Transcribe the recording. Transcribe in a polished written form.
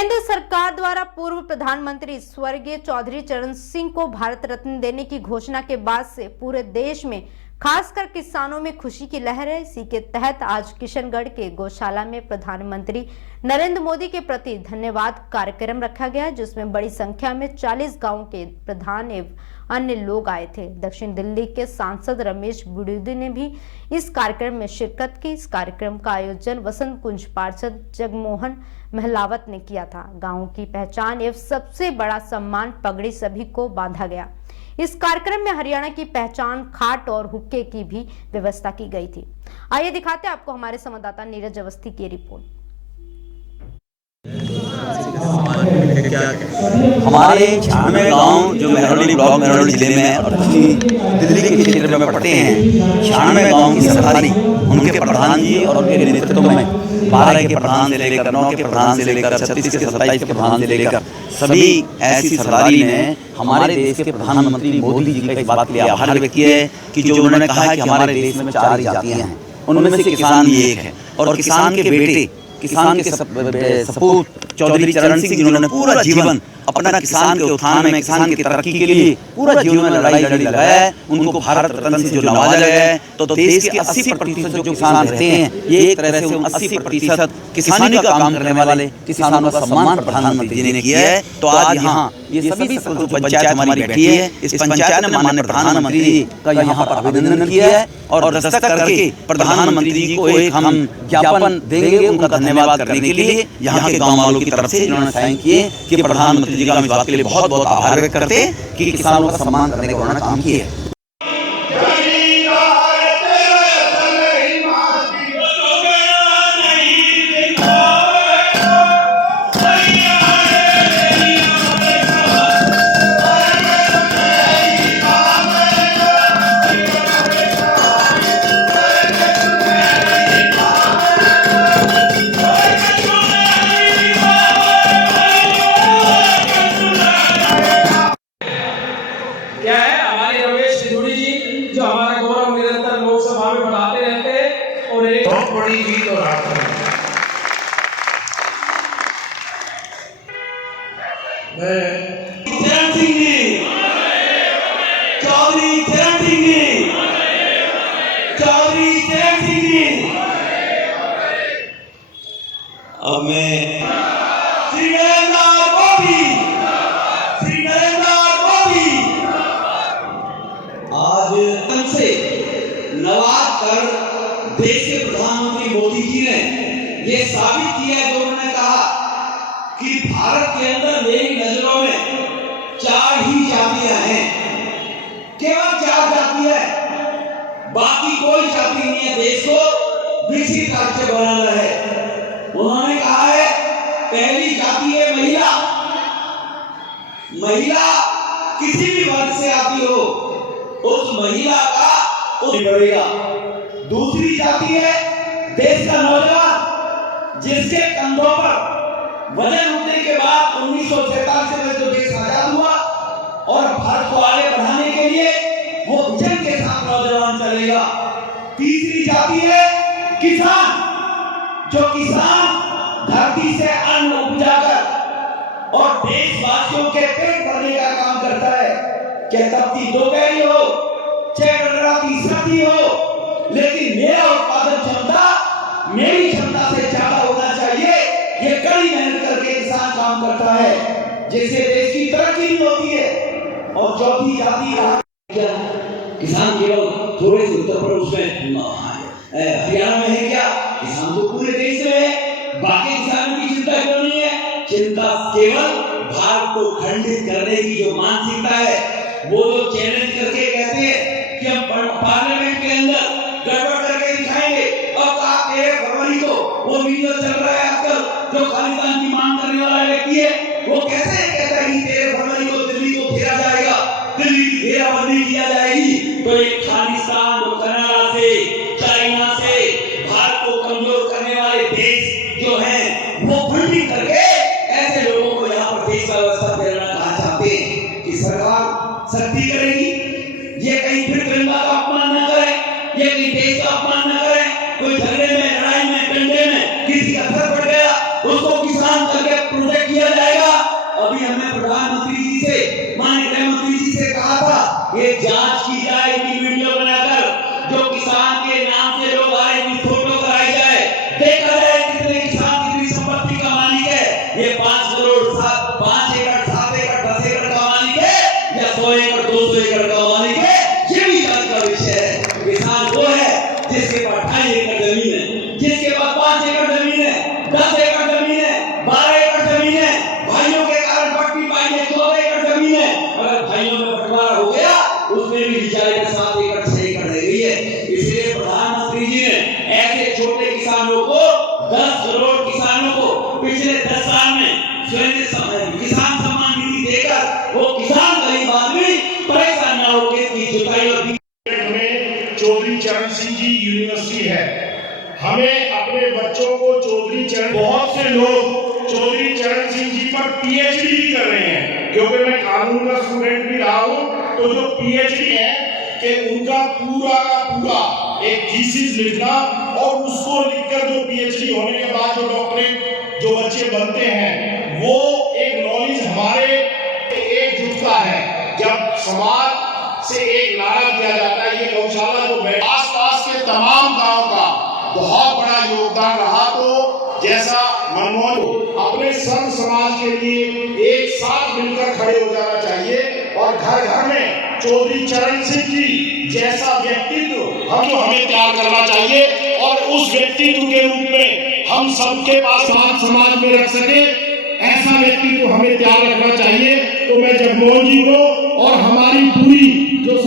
केंद्र सरकार द्वारा पूर्व प्रधानमंत्री स्वर्गीय चौधरी चरण सिंह को भारत रत्न देने की घोषणा के बाद से पूरे देश में खासकर किसानों में खुशी की लहर है। इसी के तहत आज किशनगढ़ के गौशाला में प्रधानमंत्री नरेंद्र मोदी के प्रति धन्यवाद कार्यक्रम रखा गया, जिसमें बड़ी संख्या में 40 गांवों के प्रधान एवं अन्य लोग आए थे। दक्षिण दिल्ली के सांसद रमेश बुड़ूदी ने भी इस कार्यक्रम में शिरकत की। इस कार्यक्रम का आयोजन वसंत कुंज पार्षद जगमोहन महलावत ने किया था। गांवों की पहचान एवं सबसे बड़ा सम्मान पगड़ी सभी को बांधा गया। इस कार्यक्रम में हरियाणा की पहचान खाट और हुक्के की भी व्यवस्था की गई थी। आइए दिखाते हैं आपको हमारे संवाददाता नीरज अवस्थी की रिपोर्ट। हमारे 96 गांव जो मेहरौली ब्लॉक मेहरौली जिले में और दिल्ली के क्षेत्र में पड़ते हैं, 96 गांव की सरदारी उनके प्रधान जी और उनके नेतृत्व में 12 के प्रधान से लेकर 9 के प्रधान से लेकर 36 के 27 के प्रधान से लेकर सभी ऐसी सरदारी ने हमारे देश के प्रधानमंत्री मोदी जी का इस बात के लिए आभार व्यक्त किया है कि जो उन्होंने कहा है कि हमारे देश में 4 जातियाँ हैं, उनमें से किसान भी एक है और किसान के बेटे, किसान के सपूत चौधरी चरण सिंह जिन्होंने पूरा जीवन अपना किसान के उत्थान में, किसान की तरक्की के लिए पूरा जीवन में लड़ाई लगाया है, उनको भारत रत्न से जो नवाजा गया है, तो देश के 80% जो किसान रहते हैं, ये एक तरह से 80% किसानी का काम करने वाले किसानों का सम्मान प्रधानमंत्री जी ने किया है। तो आज यहाँ ये सभी पंचायत हमारी बैठी है, इस पंचायत ने माननीय प्रधानमंत्री जी का यहाँ पर अभिनंदन किया है और दस्तखत करके प्रधानमंत्री जी को एक हम ज्ञापन देंगे उनका धन्यवाद करने के लिए यहाँ के गाँव वालों की तरफ से जिन्होंने साइन किए कि प्रधानमंत्री जी का हम इस बात के लिए बहुत बहुत आभार व्यक्त करते हैं कि किसानों का सम्मान करने का उन्होंने काम किया है। जो हमारा गौरव निरंतर लोकसभा में बढ़ाते रहते हैं और एक बहुत बड़ी जीत और हासिल है। चरण सिंह जी, चौधरी चरण सिंह जी, चौधरी चरण सिंह जी, अब मैं श्री नरेंद्र मोदी, श्री नरेंद्र मोदी आज से नवाज कर देश के प्रधानमंत्री मोदी जी ने ये साबित किया है, जो उन्होंने कहा कि भारत के अंदर मेरी नजरों में 4 ही जातियां हैं, केवल 4 जातियां हैं, बाकी कोई जाति नहीं है देश को विकसित राज्य बनाना है। उन्होंने कहा है पहली जाति है महिला, महिला किसी भी वर्ग से आती हो उस महिला का बढ़ेगा। दूसरी जाति है देश का नौजवान, जिसके कंधों पर वजन उठने के बाद 1947 में जो देश आजाद हुआ और भारत को आगे बढ़ाने के लिए वो विजन के साथ नौजवान चलेगा। तीसरी जाति है किसान, जो किसान धरती से अन्न उपजाकर और देशवासियों के पेट भरने का काम करता है। क्या तपती दोपहरी हो चाहे कड़कड़ाती सर्दी हो, लेकिन मेरा उत्पादन क्षमता मेरी क्षमता से ज्यादा होना चाहिए। ये कड़ी मेहनत करके किसान काम करता है, जिससे देश की तरक्की भी होती है। और चौथी जाति किसान केवल थोड़े से उत्तर प्रदेश में हरियाणा में है क्या? किसान तो पूरे देश में है। बाकी किसानों की चिंता क्यों नहीं है? चिंता केवल भारत को खंडित करने की जो मानसिकता है, वो जो चैलेंज करके कहते हैं कि हम पार्लियामेंट के अंदर गड़बड़ करके दिखाएंगे। अब कहा 13 फरवरी को वो वीडियो चल रहा है आजकल, जो खालिस्तान की मांग करने वाला व्यक्ति है, वो कैसे कहता है कि 13 फरवरी को दिल्ली को घेरा जाएगा, दिल्ली की घेराबंदी किया जाएगी। तो एक खालिस्तान जो कनाडा से, चाइना से भारत को कमजोर करने वाले देश जो हैं, वो फंडिंग करके ऐसे लोगों को यहाँ पर देश का व्यवस्था फैलाना कहा चाहते हैं कि सरकार सख्ती करेगी। ये कहीं फिर गंगा का अपमान न करें, ये कहीं देश का अपमान न करें। कोई झगड़े में, लड़ाई में, डंडे में किसी का सर फट गया, उसको किसान करके प्रोटेक्ट किया पिछले 10 साल में किसान सम्मान निधि देकर वो किसान गरीब आदमी परेशान न होकर की जुताई और में चौधरी चरण सिंह जी यूनिवर्सिटी है। हमें अपने बच्चों को चौधरी चरण, बहुत से लोग चौधरी चरण सिंह जी पर पीएचडी भी कर रहे हैं, क्योंकि मैं कानून का स्टूडेंट भी रहा हूं। तो जो पीएचडी है कि उनका पूरा का पूरा एक थीसिस लिखना और उसको लिखकर जो पीएचडी होने के बाद जो डॉक्टरेट जो बच्चे बनते हैं, वो एक नॉलेज हमारे एकजुटता है। जब समाज से एक नारा दिया जाता है, ये गौशाला जो आसपास के तमाम गांव का बहुत बड़ा योगदान रहा। तो जैसा मनमोहन अपने सर्व समाज के लिए एक साथ मिलकर खड़े हो जाना चाहिए और घर घर में चौधरी चरण सिंह जी जैसा व्यक्तित्व हमें तैयार करना चाहिए और उस व्यक्तित्व के रूप में हम सबके पास समाज में रख सके, ऐसा व्यक्तित्व हमें तैयार रखना चाहिए। तो मैं जगमोहन जी को और हमारी पूरी